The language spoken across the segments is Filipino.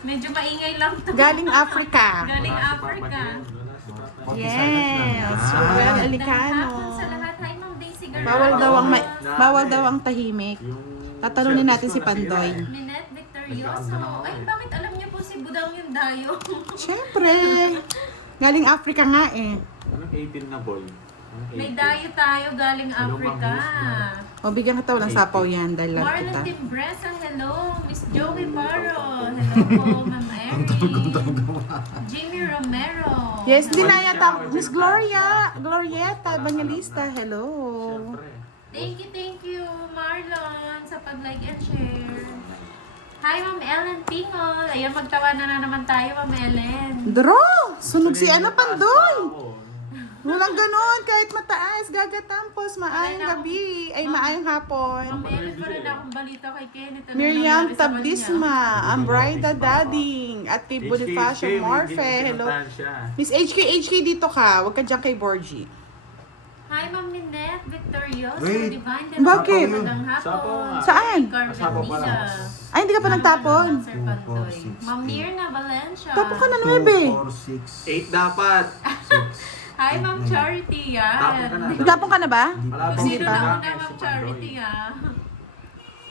Medyo maingay lang to. Galing Africa. Galing Africa. Yes, Ruel Alicano. Hapon sa lahat. Hi, Ma'am Daisy Garcia. Bawal daw ang tahimik. Tatanungin natin si Pandoy. Minette Victorioso. Ay, bakit alam niyo po si Budang yung dayo? Siyempre. Galing Africa nga eh. Anong 18 na boy? May dayo tayo galing Africa. O, bigyan ka walang sapaw yan dahil love Marlon kita. Timbresa, hello. Miss Joey Paro. Hello po, Ma'am Eri. Jimmy Romero. Yes, di na yata. Miss Gloria. Glorieta Evangelista, hello. Thank you, Marlon, sa pag-like and share. Hi, Ma'am Ellen Pingol. Ayan, magtawa na naman tayo, Ma'am Ellen. Draw! Sunog si ano Pandoy. Walang ganon, kahit mataas, gagatampos, maayong gabi, ay maayong hapon. Ma'am Ellen, pa rin akong balita kay Kenneth. Ano Miriam nangyari sa kanya? Tablisma, Ambrida Dading, at kay Bonifacio Morfe, hello. Miss HK dito ka, huwag ka dyan kay Borgie. Hi, Ma'am Minette Victorioso. Wait. Divine Bakit? Magandang Sapaw hapon. nga. Saan? Sapaw pa lang. Ay, hindi ka pa nagtapon. Sir Pandoy. Ma'am Mirna Valencia. Tapon ka na 2, 9. 4, 6, 8 dapat. 6. Hi, Ma'am Charity. Tapon ka na. Yan. Tapon ka na ba? Malapit Hindi Sino pa. na una, Si Ma'am Pandoy. Charity,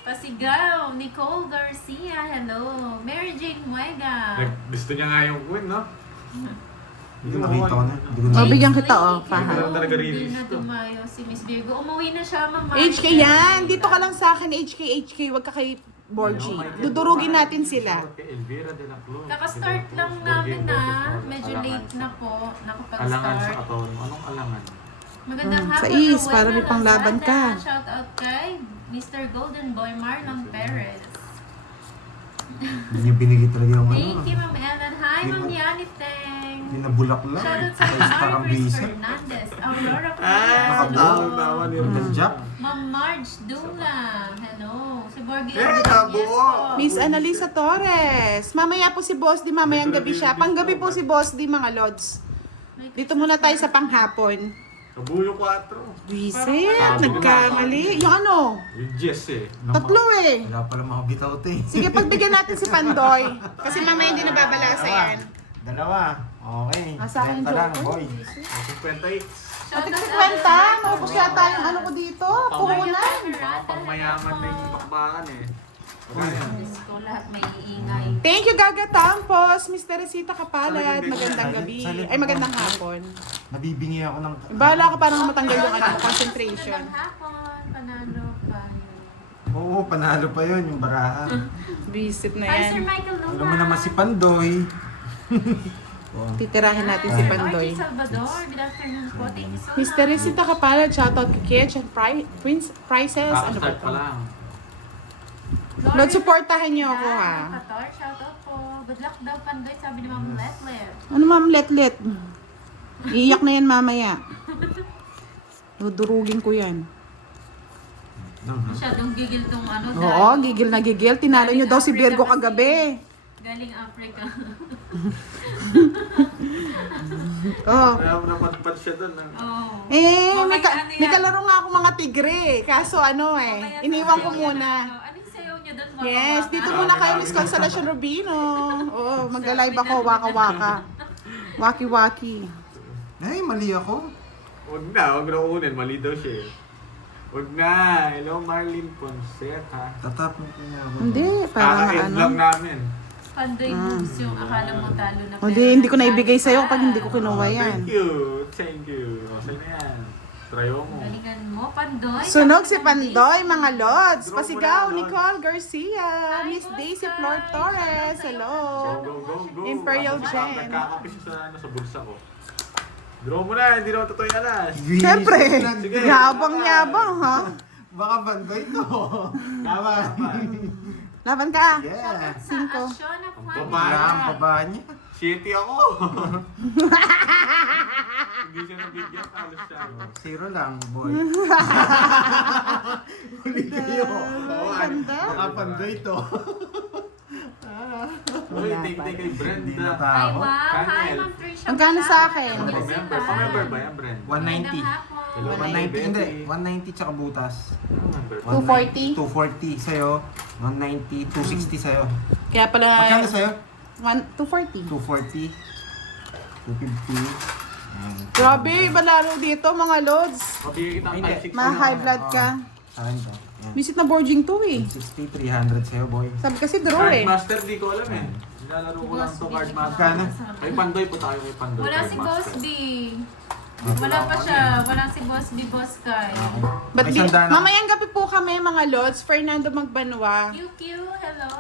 Pasigaw. Nicole Garcia. Hello. Mary Jane Muega. Gusto niya nga yung win, no? Hindi ko nakita ko na. Hindi ko Oh, na. bigyan kita, oh, James paha. Lee. Talaga Hindi release na to. tumayo si Miss Virgo. Umuwi na siya, Ma'am Mari. HK yan, dito ka lang sa akin, HK, wag ka kay Borgie. Dudurugin natin sila. Elvira de la Cruz. Kaka-start lang namin na. Medyo late na po. Alangan sa Nakapag-start. katawan mo. Anong alangan? Magandang hapon. Sais, Rowena para may panglaban Lazada. ka. Shout out kay Mr. Golden Boy Marlon Perez. Hindi niya binigay talaga yung ano. Thank you, Ma'am Ellen. Hi, Ma'am Yaniteng. Hindi nabulak lang. Shout out sa Ay, parang Ma'am Chris bisa. Fernandez. Aurora Ah, Cortez. tawa ni Ang jack. Ma'am Marge Dula. Hello. Si Borgie. Eh, Abdul. nabuo. Yes po. Miss Annalisa Torres. Mamaya po si Boss di, mamayang gabi siya. Panggabi po si Boss di, mga lods. Dito muna tayo sa panghapon. Kabuyo 4. Visit, nagkamali. Yung ano? Yung Jess eh. Tatlo eh. Wala pala mga bitaw to eh. Sige, pagbigyan natin si Pandoy. Kasi mamaya hindi nababalasa yan. Dalawa. Okay. Sa akin yung Benta lang, joker. boy. 58. Shout Ate out kasi sa kwenta, Ellen. maubos yata yung ano ko dito. Puhunan. Mga pangmayaman na yung bakbakan eh. Diyos ko, lahat may iingay. Thank you, Gaga Tampos. Miss Teresita Kapalad. Magandang gabi. Ay, magandang hapon. Nabibingi ako ng... Bahala ka parang matanggal yung ano, concentration. Magandang hapon. Panalo tayo. Oo, panalo pa yun, yung baraha. Visit na Hi, Sir yan. Michael Luna. Alam mo naman si Pandoy. Titirahin natin si Pandoy. RJ Salvador, good afternoon po. Thank you so Miss much. Teresita Kapalad. Shoutout kay Kitch and Prince Prices. Ano ba Kakastart pa ito? lang. Lord, supportahan niyo ako ha. Kator, shoutout po. Good luck daw, Pandoy, sabi ni Ma'am Letlet. Ano ma'am, let. Iiyak na yan mamaya. Dudurugin ko yan. Masyadong gigil tong ano. Oo, gigil na gigil. Tinalo niyo daw si Virgo kagabi. Galing Africa. Oh. Kaya napadpad siya doon. Oh. Eh, Mamaya ano may yan? kalaro nga ako mga tigre. Kaso ano Mamaya iniwan ko sasayaw muna. niya ng ano. Anong sayaw niya doon? Mga Yes, bata? dito muna kayo Miss Consolacion Rubino. Oo, magla-live ako, waka-waka. Waki-waki. Ay, mali ako. Huwag na kunin. Mali daw siya eh. Huwag na. Hello, Marlene Fonseca. Tatapon ko niya ako. Hindi, parang Kaka-end ano. lang namin. Pandoy moves yung akala mo talo na. Hindi ko na ibigay sa'yo pag hindi ko kinuha yan. Thank you. Thank you. Okay na yan. Tryo mo. Galingan mo, Pandoy. Sunog si Sabi ng Pandoy, mga lods. Draw mo Pasigaw, na, Lord. Nicole Garcia. Hi, Miss Daisy Oscar. Flor Torres. Hello. Go, go, go. Imperial Ako, Gen. Nagkakapi siya sa, sa bulsa ko. Draw mo na. Hindi naman totoo yung alas. Siyempre, Sige. yabang-yabang ha. Baka Pandoy to. Tama. Laban ka. Yeah. Sa Ashona Juan. Wala ang baba niya. Shitty ako. Hindi siya nabigyan. Alas siya. 0 lang, boy. Huli kayo. Ganda. Baka Pandoy to. Uy, take kay Hindi Brenda. Ay, natakot. wow. Hi, Kanyel. Ma'am Trisha. Magkano sa akin? Pamember. Pamember ba yan, Brenda? 190. Magandang hapon. Hello, 190, hindi. 190 tsaka butas. Pamember. 240? 240 sa'yo. 190, 260 sa'yo. Kaya pala, Magkano sa'yo? 240. 240. 250. Ayan. Grabe, iba laro dito mga lods. Mabigyan kita ng Hindi. 560. Ma-high blood ka. Sa akin to. Ayan. Visit na boarding to eh. 60, 300 sa'yo, boy. Sabi kasi draw eh. Cardmaster, di ko alam eh. Nilalaro ko lang to Cardmaster. Magkano? Ay, Pandoy po tayo kay Pandoy. Wala si Boss B. Wala pa siya. Wala si Boss B, Boss Kai. Okay. But May di, sandaan ako. mamayang gabi po kami mga lods. Fernando Magbanwa. QQ, hello.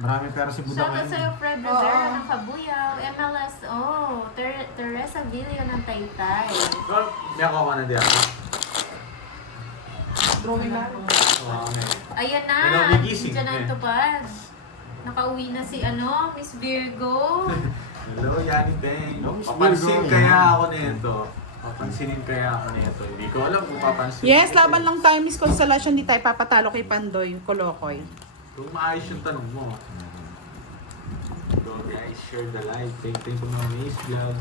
Marami pera si Buda Shoutout ngayon. sa'yo, Fred Oo. Rivera ng Kabuyaw. MLSO. Teresa Vilio ng Taytay. Girl, may ako ka na di ako. Drawing laro. Ayan na. Hello, may gising. Diyan na Eh. yung tupad. Nakauwi na si Miss Virgo. Hello, Yani Beng. Hello, Miss Papansin Virgo. kaya ako nito. Papansinin kaya ako nito. Hindi ko alam kung papansin. Yes, laban lang tayo, Miss Constellation. Di tayo papatalo kay Pandoy, Kolokoy. Kung maayos yung tanong mo. So guys, share the live. Thank you mga Maze Vlog.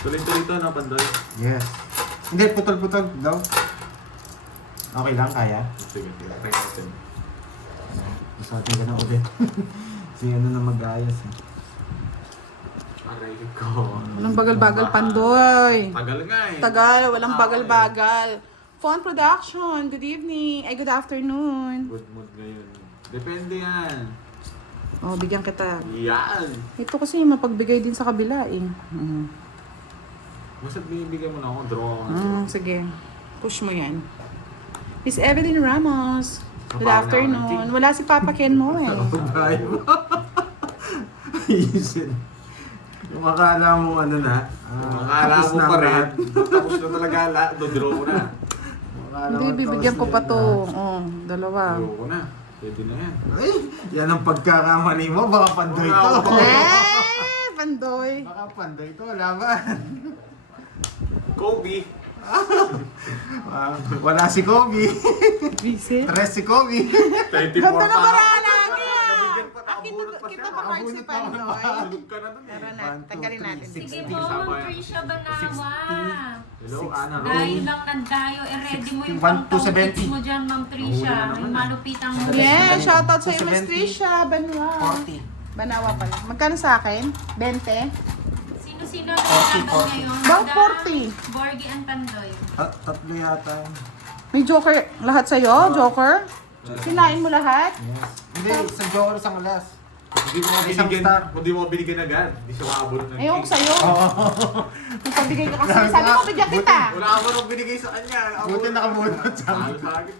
Tuloy-tuloy to, no, Pandoy? Yes. Hindi, putol-putol daw. Okay lang, kaya. Sige, sige. Try natin. Gusto natin ka na ulit. Si ano na mag-ayos eh. Aray ko. Walang bagal-bagal, Pandoy. Tagal nga eh. Tagal, walang Ah, bagal-bagal. Phone production, good evening. Ay, good afternoon. Good mood ngayon. Depende yan. Oh, bigyan kita. Yan. Ito kasi mapagbigay din sa kabila eh. Basta binibigyan mo na ako. Draw ako. ng Sige. Push mo yan. Miss Evelyn Ramos. Good Kapaw na afternoon. Wala si Papa Ken mo eh. Pag-ayos mo. Ayusin. Yung akala mo ano na. Akala tapos mo na pa rin. lahat. Tapos na talaga. Dodraw ko na. Akala Hindi, mo bibigyan ko tapos pa na to. lahat. Oh, dalawa. Draw ko na. Pwede na yan. Ay, yan ang pagkakamali mo. Baka pandoy to. Eh, Pandoy. Baka pandoy to. Laban. Kobe. Wala si Kobe. Visit. Tres si Kobe. 24 Ganda na pa. para lagi ah. Nabigyan pa. Nakabunot pa Kita siya. pa card si Nakabunot pa ako. Pandoy. Tulog ka na dun eh. Tara na, tanggalin natin. Sige 60, po, Ma'am sabay. Trisha Banawa. Hello, Ana. Dayo lang ng dayo. Ready mo yung 61 to pang-tawagits 70. mo dyan, Ma'am Trisha. Nahuli na naman, Yung ah. malupitang Yeah, shoutout sa'yo, Miss 70. Trisha. Banwa. 40. Banawa pala. Magkano sa akin? 20? Sino-sino ang naglaban ngayon? About Buda, 40. Borgie and Pandoy. Tatlo yata. May joker lahat sa'yo? Joker? Kinain mo lahat? Yes. Hindi, sa Joker isang alas. Hindi mo Isang binigyan, star. hindi mo binigyan agad. Hindi siya makabunot ng Ayoko cake. sa'yo. Oo. Kung pabigay ka kasi. Sabi mo, bigyan kita. Wala ako nang binigay sa kanya. Buti nakabunot sa akin. Mahal sa akin.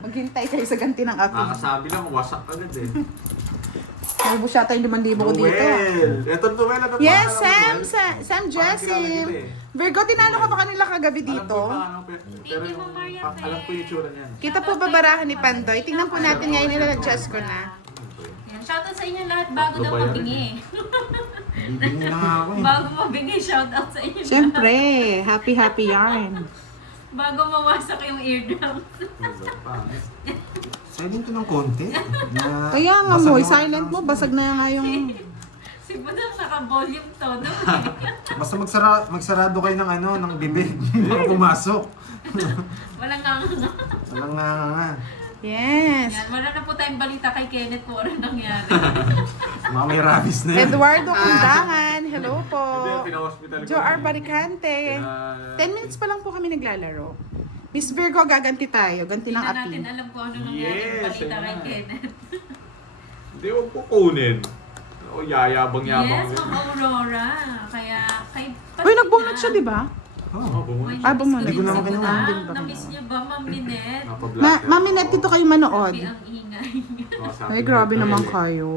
Maghintay kayo sa ganti ng akin. Nakakasabi lang, wasak agad eh. Naubos yata yung 5,000 ko dito. Noel! Ito Noel, ano ba? Yes, Alam mo, Sam. Noel? Sam Parang kilala Jessim. kita eh. Virgo, tinalo ka ba kanila kagabi dito? Alam ko pa, ano, pero Thank you, Ma'am Maria Fe. alam ko yung itsura niyan. Kita po babarahan ni Pandoy. Tingnan po natin ngayon nila-adjust ko na. Yan. Shoutout sa inyo lahat bago Ano daw ba yan? mabingi. Bibigyan na nga ako eh. Bago mabingi, shoutout sa inyo. Siyempre, happy yarn. Bago mawasak yung eardrums. Silent ko ng konti. Na Kaya nga basag mo, yung- silent mo, basag na nga yung... Si Budang naka-volume to. No? Basta magsarado kayo ng ano, ng bibig. Baka pumasok. Walang nga. Walang nga. Yes. Yan, wala na po tayong balita kay Kenneth kung ano nangyari. Mga may rabies na yan. Eduardo Kundangan, hello po. Hindi, pina-hospital ko. Joe R. Baricante. 10 minutes pa lang po kami naglalaro. Miss Virgo, gaganti tayo. Ganti Hindi ng na natin api. alam kung ano nangyari yung Yes, balita ayun kay na. Kenneth. Hindi, huwag ko kunin. O, yayabang-yabang. Yes, Ma'am Aurora. Kaya kay Uy, nagbunot siya, di ba? Oh. bumunod. Ah, bumunod. Hindi ko naman kinuha. kinuha. Na-miss niyo ba, Ma'am Minette? Mami, net dito kayo manood. Sabi ang ingay. Ay, grabe naman kayo.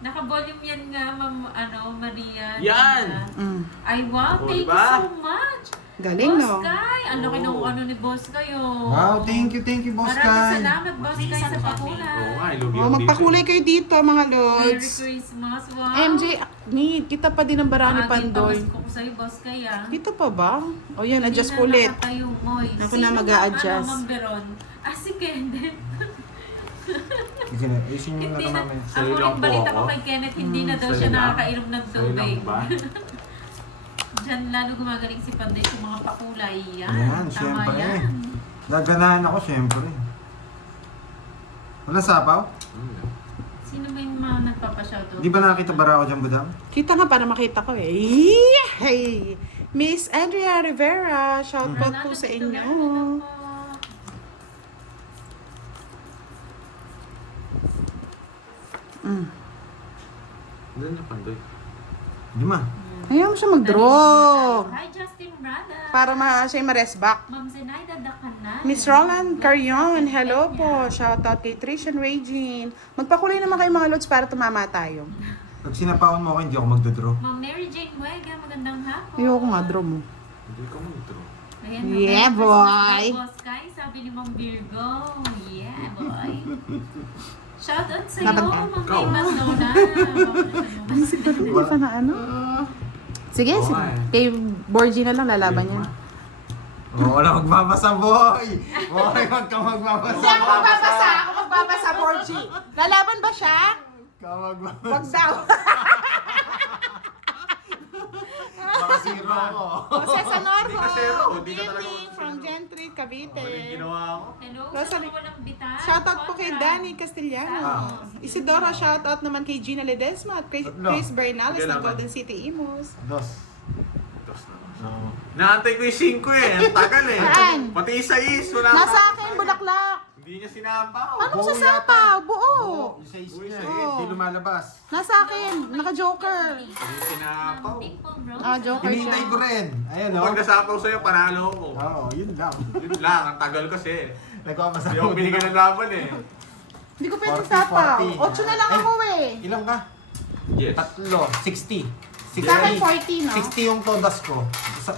Naka-volume yan nga, Ma'am Maria. Yan! Mm. Ay, wow. O, Thank you diba? so much. Galing, Boss no? Kai. Ang laki ng Oo. ano ni Boss kayo. Wow, thank you, Boss Maraming Kai. salamat, Boss Kai, sa pakulay. Oo nga, ilog Oh, magpakulay kayo dito, mga Merry lods. Christmas. Wow. MJ, need, kita pa din ang barani Pandoy. Ko sa'yo, Boss Kai, ah. Dito pa ba? O yan, adjust Hindi na ulit. nakatayo, Moy. Ako Sino na mag-a-adjust. Ano, Ma'am Beron? Si Kenneth. Sige na, ayusin nyo na Hindi lang na, namin. ang Sa'yo lang huling po balita ko ako. kay Kenneth, hindi na daw Sa'yo siya lang. nakakainom ng Sa'yo lang tubig. ba? Diyan lalo gumagaling si Panday sa mga pakulay. Yan, Yan, tama syempre. yan. Naganahan ako, syempre. Walang sapaw? Sino ba yung mga nagpapashoutout? Di ba nakakita bara ako dyan, Budang? Kita nga para makita ko eh. Hey! Miss Andrea Rivera, shout out po sa inyo. Doon na Pandoy. Di ma. Ayaw mo siya mag-draw. Hi, Justin Brother. Para siya ma-rest back. Ma'am Zenaida Dacanan. Miss Roland Carion, hello po. Shout out kay Trish and Regine. Magpakulay naman kayo mga lods para tumama tayo. Pag sinapawan mo ako, hindi ako magdodraw. Ma'am Mary Jane Huega, magandang hapon. Ayoko nga, draw mo. Hindi ka mag-draw. Ayan, Yeah, Merry boy. Christmas daw, Boss Kai, sabi ni Ma'am Virgo. Yeah, boy. Shout out sa'yo, Laban ka. Ma'am Ikaw. May Madonna. Hindi pa na ano. Sige, Oo sige. nga eh. Kay Borgie na lang lalaban niya. Oo, wala magbabasa, boy! Boy, wag ka magbabasa. Hindi ako magbabasa. Ako magbabasa, Borgie. Lalaban ba siya? Ka magbabasa. Wag daw. Baka zero ako. Jose Sanorco. Hindi ka zero, Good hindi ka talaga evening zero. from Gentry, Cavite. Ano yung ginawa ko? Hello, sa Rosalie. mga walang bitan. Shoutout po kay Conrad. Danny Castellano. Isidora, shoutout naman kay Gina Ledesma at kay Tatlo. Chris Bernales Sige ng naman. Golden City Imos. Dos. Dos na. Oo. Naantay ko yung 5 eh. Ang tagal eh. Saan? Pati isa is. Wala Nasa pa. akin, bulaklak. Hindi niya sinampaw. Anong Buo sasapaw? Oo, Buo. yung size Uy, niya. sige. Hindi lumalabas. Nasa akin, naka-joker. Hindi sinampaw. Dimple Rose. Ah, joker siya. Hinihintay ko rin. Ayan, Pag o. nasapaw sa'yo, panalo ko. Oo, yun lang. Yun lang, ang tagal kasi. Nagpapasa Hindi ako binigyan ng laban eh. Hindi ko pwede 40, sapaw. 40. 8 na lang ako eh. Ilang ka? Yes. Tatlo. 60. Sa akin 40, no? 60 yung todas ko.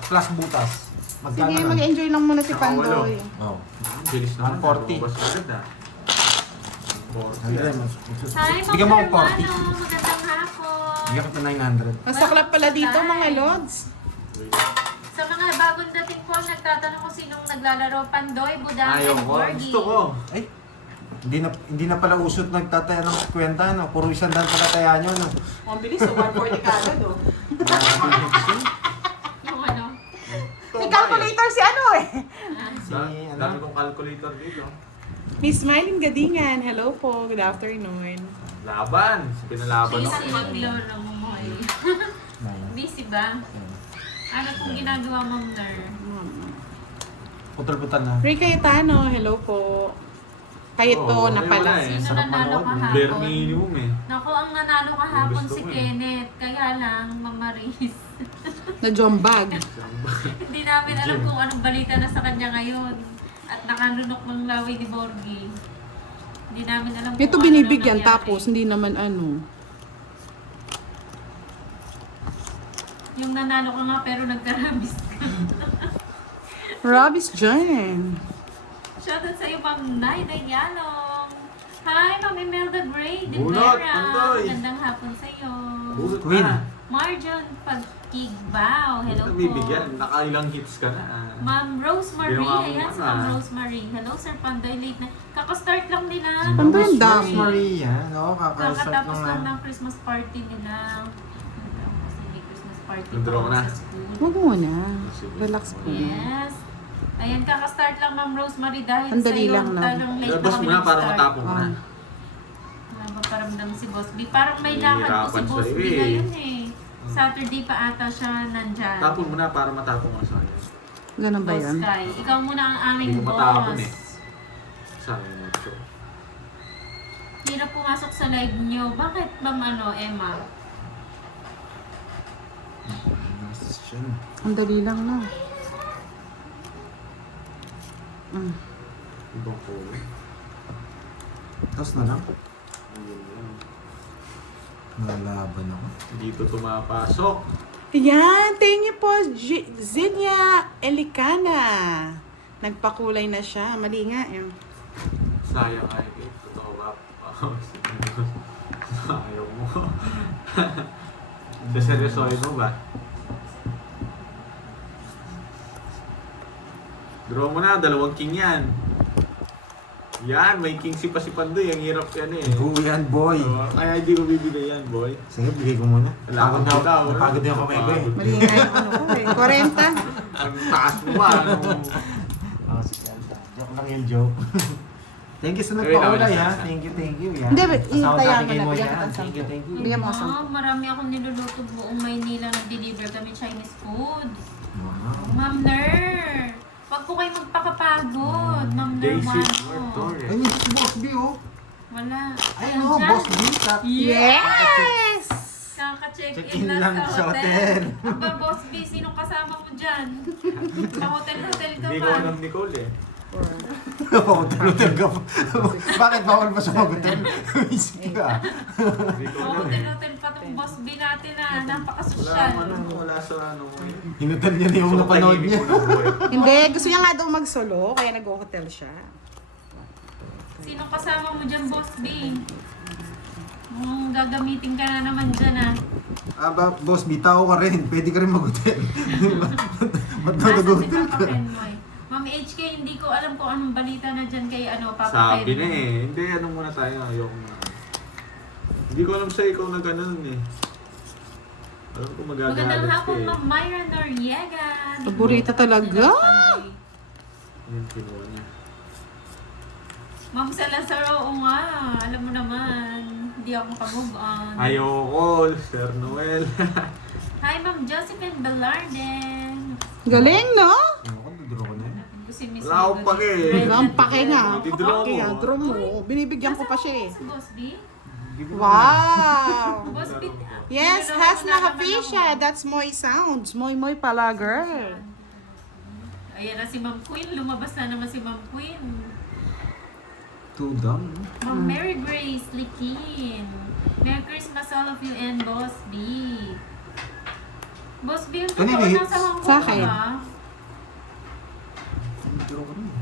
Plus butas. Magkano Sige, na? mag-enjoy lang muna si Nakawalo. Pandoy. Oo. Ang bilis naman. 140. Lumabas agad ah. 40. Andre, Hi, Ma'am bigyan mo ako 40. Hermano. Magandang hapon. Bigyan kita 900. Masaklap pala dito mga lods. Sa mga bagong dating po, nagtatanong kung sinong naglalaro. Pandoy, Budang, Ayaw and ko. Borgie. Gusto ko. Ay, hindi na pala usot nagtataya ng kwenta, no? Puro 100 pala taya nyo, no? Ang bilis, 140 kagad oh. Yung ano? May calculator si ano eh. Si, ano? Dami kong calculator dito. Miss Smiling Gadingan, hello po, good afternoon. Laban. Pinalaban ako. Busy maglolo mo eh. Busy ba? Ano pong ginagawa mong Ner? Putol-putal na. Ray Cayetano, hello po. Kayito Oo, na ayun pala. na eh. Sino Sarap nanalo manood. kahapon? Bare minimum eh. Naku, ang nanalo kahapon Gusto si ko eh. Kenneth. Kaya lang, mamaris. Na jombag. Hindi namin alam kung anong balita na sa kanya ngayon. At nakalunok ng lawi ni Borgie. Hindi namin alam Ito kung binibigyan ano nangyari. tapos hindi naman ano. Yung nanalo ka nga pero nagkarabis ka. Robis Jen. Shoutout sa'yo, Ma'am Nay Dayalong. Hi, Ma'am Imelda Gray. Bunot, Dimera. Pandoy. Magandang hapon sa'yo. Busot Queen. na. Marjon Pagkigbaw. Hello Ito po. bibigyan. Nakailang hits ka na. Ma'am Rosemary. Ginawa mo Ayan si na. Ma'am Rosemary. Hello, Sir Pandoy. Late na. Kakastart lang nila. Pandoy ang dami. Maria, no? Kakastart Kakatapos lang lang ng Christmas party nila. Kasi may Christmas party Nag-draw pa na. sa school. Huwag muna. Relax po. Yes. Ayan, kakastart lang Ma'am Rosemary dahil Sandali sa'yo lang na. talagang late na Labas kami mo na para nag-start. matapong mo na. Ah. Wala ba paramdam si Boss B? Parang may lakad po si Hihirapan Boss B sa'yo eh. ngayon eh. Saturday pa ata siya nandyan. Tapon mo na para matapong mo sa akin. Ganun ba Boss yan? Kai. Ikaw muna ang aming Hindi ko matapon boss. eh. Sayang mo ito. Hirap pumasok sa live nyo. Bakit Ma'am Emma? Ang dali lang na. Ibang kulay. Tapos na lang. Ayun lang. Nalaban ako. Dito tumapasok. Ayan, thank you po, Zinia Elicana. Nagpakulay na siya. Mali nga yun. Sayang ay eh. Totoo ba? Ayaw mo. Saseryosohin mo ba? Draw mo na, 2 king yan. Yan, may king si Pandoy. Ang hirap yan eh. Go yan, boy. Kaya hindi ko bibigay yan, boy. Sige, bigay ko muna. Wala akong daw. Napagod din ako kay Boy. Mali nga yung ano ko eh. 40. Ang taas mo ba? Ano? Oh, sige. Joke lang yung joke. Thank you sa Ayun, nagpakulay ayun, ha. ayun. Thank you. Yan. Hindi, Kasama kaya natin mo kay na, Mo bigyan yan. kita ng Thank you. Bigyan mo ako Ma'am, marami akong niluluto buong Maynila. Nag-deliver kami Chinese food. Wow. Ma'am Ner, wag po kayo magpakapagod. Ma'am Ner, Daisy Marco. Torres. Ay, si Boss B oh. Wala. Ay, oh, Boss B. Yes! Kaka-check-in Check-in lang lang sa sa hotel. hotel. Aba, Boss B, sinong kasama mo dyan? Pa-hotel-hotel ka Hindi ko pa. alam Nicole eh. Hotel ka pa. Bakit bawal pa sa hotel? Isip ka. Hindi ko alam eh. Pa-hotel-hotel pa tong Boss B natin na. Wala Napakasosyal. wala sa ano. Hinutan niya na yung napanood niya. Hindi, gusto niya nga daw mag-solo, kaya nag-hotel siya. Sinong kasama mo dyan, Boss B? Gagamitin ka na naman dyan, ah. Boss B, tao ka rin. Pwede ka rin mag-hotel. Ba't na Nasaan si nag-hotel Papa ka? Penmoy? Ma'am HK, hindi ko alam kung anong balita na dyan kay Papa Sabi na Penmoy. eh. Hindi, ano muna tayo. Ayoko na. Hindi ko alam sa ikaw na ganun eh. Alam ko magagalit Magandang ka hapon, eh. Ma'am Myra Noriega. Paborita talaga. Yung kinuha niya. Ma'am Salazar, oo nga. Alam mo naman, hindi ako makamove on. Ayoko, Sir Noel. Hi, Ma'am Josephine Velarde. Galing, no? Ako, duduro ko na yun. Si Miss Wala akong pake eh. Red Ang pake nga. Didraw mo. Kaya, draw mo. Binibigyan ko pa siya eh. Si Boss B? Wow! Boss B? Yes, has na Hafisha. That's Moy Sounds. Moy Moy pala, girl. Ayan na si Ma'am Queen. Lumabas na naman si Ma'am Queen. Too dumb. Ma'am Mary Grace Likin. Merry Christmas all of you and Boss B. Boss B, yung Kanina totoo hits? nasa Hong Kong Sa akin. ka? Duduro ko na yun.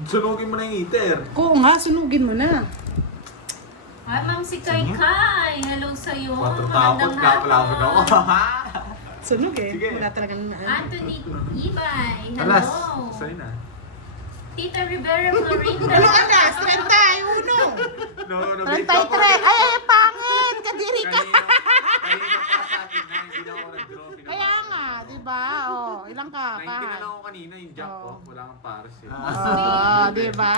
Sunugin mo na yung heater. Oo nga, sunugin mo na. Hi, Ma'am si Kai Kai. Hello sa'yo. Matatakot Magandang ka pala ako. hapon. Sunog eh. Sige. Wala talagang Anthony Ibay. Hello. Alas. Sa'yo na. Tita Rivera Florinda. Ano alas? 31. No, 33. Ay, pangit! Kadiri ka! Kanina pa sa akin na, hindi na ako nag-draw. Kaya nga, di ba? Oh, ilang ka? 90 na lang ako kanina, yung jack ko. Wala kang pares eh. Di ba?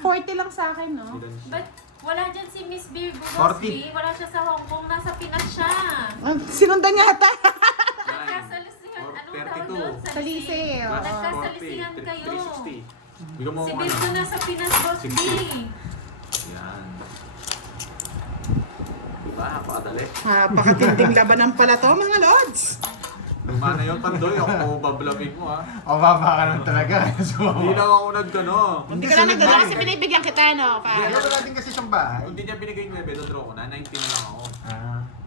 40 lang sa akin, no? But wala dyan si Miss Virgo 40. Boss B. Wala siya sa Hong Kong. Nasa Pinas siya. Sinundan niya ata. Nagkasalisihan. Anong tawag 32. doon? Salisi. oo. Nagkasalisihan kayo. 360. Bigyan mo Si ako Virgo ano. nasa Pinas, Boss B. 60. Yan. Diba? Napakadali. Napakatinding labanan pala to, mga lods. Lumana yung pandoy. Ako bablabing mo ha. O, baba ka lang talaga. Hindi lang ako nagkano. Hindi ka na nagdala kasi binibigyan kita, no? Kaya Pa. wala din kasi siyang bahay. Kung hindi niya binigay yung 9, dodraw ko na. 19 na lang ako.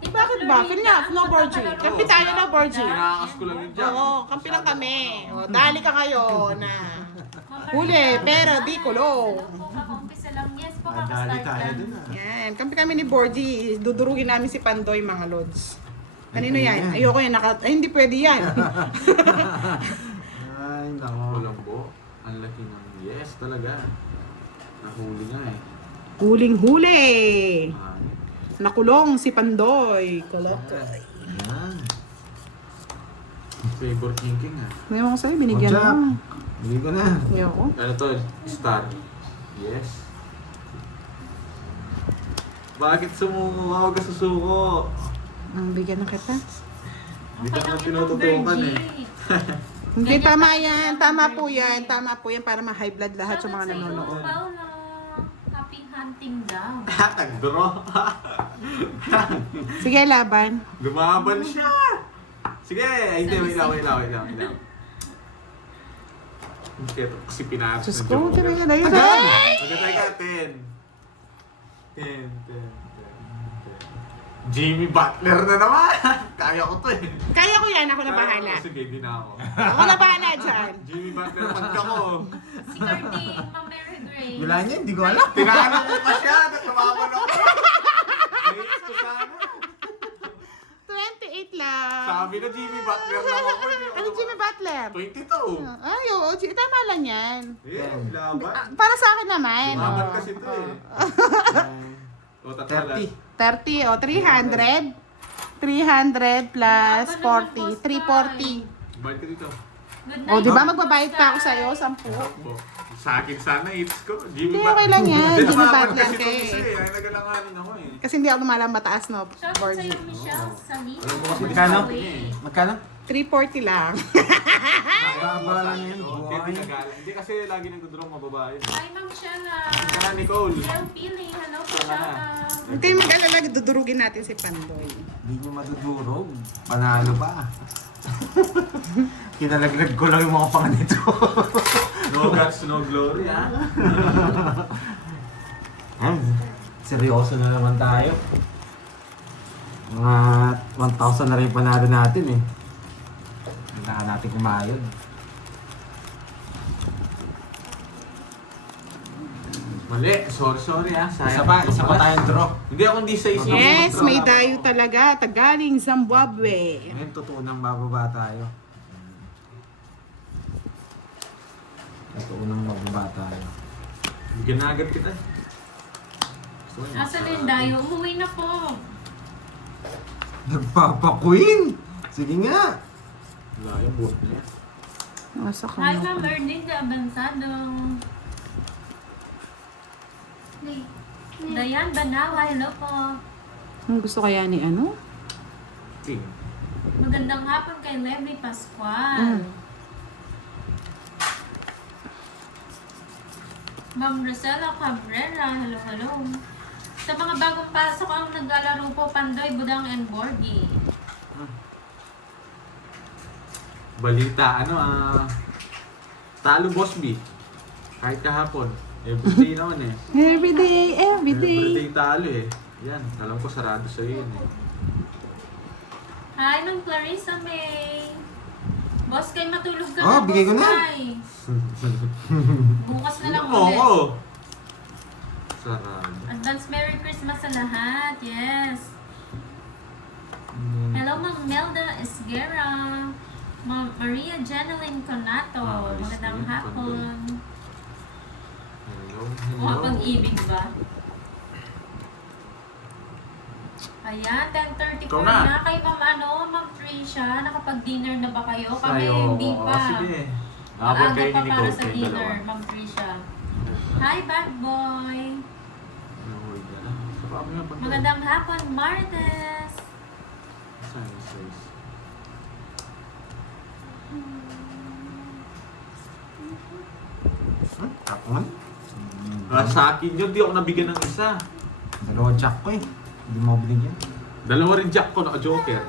Bakit ba? Enough, no, Borgie. Kampi tayo, no, Borgie. Tinakas ko lang yung jack. Oo, kampi lang kami. O, dali ka ngayon na huli, pero di kulong. Kaka-umpisa lang. Yes po, Madali kaka-start tayo lang. dun ah. Yan, kampi kami ni Borgie. Dudurugin namin si Pandoy, mga lods. Kanino yan? Ayoko yan. Ay, hindi pwede yan. Ay, nako. Walang bo. Ang laki ng yes talaga. Nahuli nga eh. Huling-huli. Ah, Nakulong si Pandoy. Kolokoy. Yan. Favor king ah. Ngayon ko sa'yo, binigyan O, Jack. mo. Hindi ko na. Ayoko. Ano to? Star. Yes. Bakit sumuko ka? Huwag ka susuko. Bigyan na kita. Hindi ka Okay na lang yun, tinututukan eh. Virgie. Hindi, tama yan. Tama po yan. Tama po yan para ma-high blood lahat sa mga Shoutout sa'yo, nanonood. Paula. Happy hunting daw. Nag-draw. Sige, laban. Lumaban siya. Sige, ay, hindi, wait lang. Kasi pinatas Diyos ng ko, Joker. tira na yun. Agad! Ay! Magkatay ka, 10. Jimmy Butler na naman! Kaya ko to eh. Kaya ko yan. Ako na Kaya bahala. ko, sige, di na ako. Ako na bahala dyan. Jimmy Butler, pagka ko. Si Carding, Ma'am Mary Grace. Wala niya, hindi ko alam. Tinalo ko pa siya, nagkamaman ako. Naiis ko sana. 28 lang. Sabi na Jimmy Butler lang ako. Ano Jimmy Butler? 22. Ay, oo. Tama lang yan. Eh, laban. Para sa akin naman. Laban kasi to eh. O, tatlo 30. 30 o 300. 300 plus 40. 340. Balik ka dito. Good O, night. di ba magbabayad pa ako sa'yo, 10. Sa akin sana, it's ko. Jimmy Hindi, okay lang yan. Hindi, Jimmy naman Butler kasi ka ito eh. isa eh. Ay, nagalanganin ako eh. Kasi hindi ako lumalang mataas, no? Shout out Borgie. sa'yo, Michelle. Salina. Alam mo kasi Magkano? Away. Magkano? 340 lang. Mababa lang yan, Oo, boy. hindi nagalang. Hindi kasi lagi nagdodraw mababae. Hi, Ma'am Shella. Kaya Nicole. Mel Pili. Hello po, shout out. Huwag kayong mag-alala, dudurugin natin si Pandoy. Hindi nyo madudurog. Panalo pa. Kinalaglag ko lang yung mga panga nito. No guts, no glory ha. Seryoso na naman tayo. Mga 1,000 na rin yung panalo natin eh. Kailangan natin kumayod. Mali, sorry ha. Sayang. Isa pa tayong draw. Hindi ako hindi sa isip. Yes, may dayo talaga. Tagaling Zimbabwe. Ngayon totoo nang bababa tayo. Totoo nang bababa tayo. Bigyan na agad kita. Asa na yung dayo? Umuwi na po. Nagpapa-queen! Sige nga! Wala yung buhat niya. Nasa ka Hi, na. Ma'am Erlinda Abansado. Dayan Banawa, hello po. Ang gusto kaya ni ano? King. Magandang hapon kay Levy Pascual. Ma'am Rosella Cabrera, hello, hello. Sa mga bagong pasok ang naglalaro po, Pandoy, Budang, and Borgie. Balita, talo Boss B. Kahit kahapon. Everyday naman eh. Everyday, everyday. Everyday talo eh. Yan, alam ko sarado sa yun eh. Hi, Ma'am Clarissa May. Boss, kay matulog ka Oh, na, bigay ko Boss na. Kay. Bukas na lang Ano ulit. ako? Sarado. Advance Merry Christmas sa lahat. Yes. Hello, Ma'am Melda Esguera. Ma'am Maria Janeline Conato. Magandang hapon. Hello, Mga hello. pag-ibig ba? Ayan, 10:34 Ikaw na. na. Kay Ma'am Tricia, nakapag-dinner na ba kayo? Kami Sa'yo, hindi oo, pa. sige. Nakapag Maaga kayo pa ni para Nicole, sa kayong dinner, dalawa. Ma'am Tricia. Hi, bad boy. Nahuwi ka na. Sa paano nga pag- Magandang hapon, Martes. Saan, size? Ako man. Sa akin yun, di ako nabigyan ng isa. Dalawang jack ko eh. Hindi mo binigyan. Dalawa rin jack ko, naka-joker.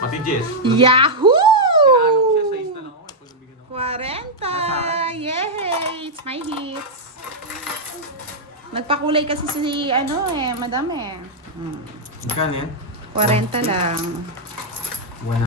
Pati Jess. Yahoo! Tinalo ko siya, 6 na lang ako. Pag nabigyan ako. 40! Yay! It's my hits. Nagpakulay kasi si madam eh. Magkano yan? 40 lang.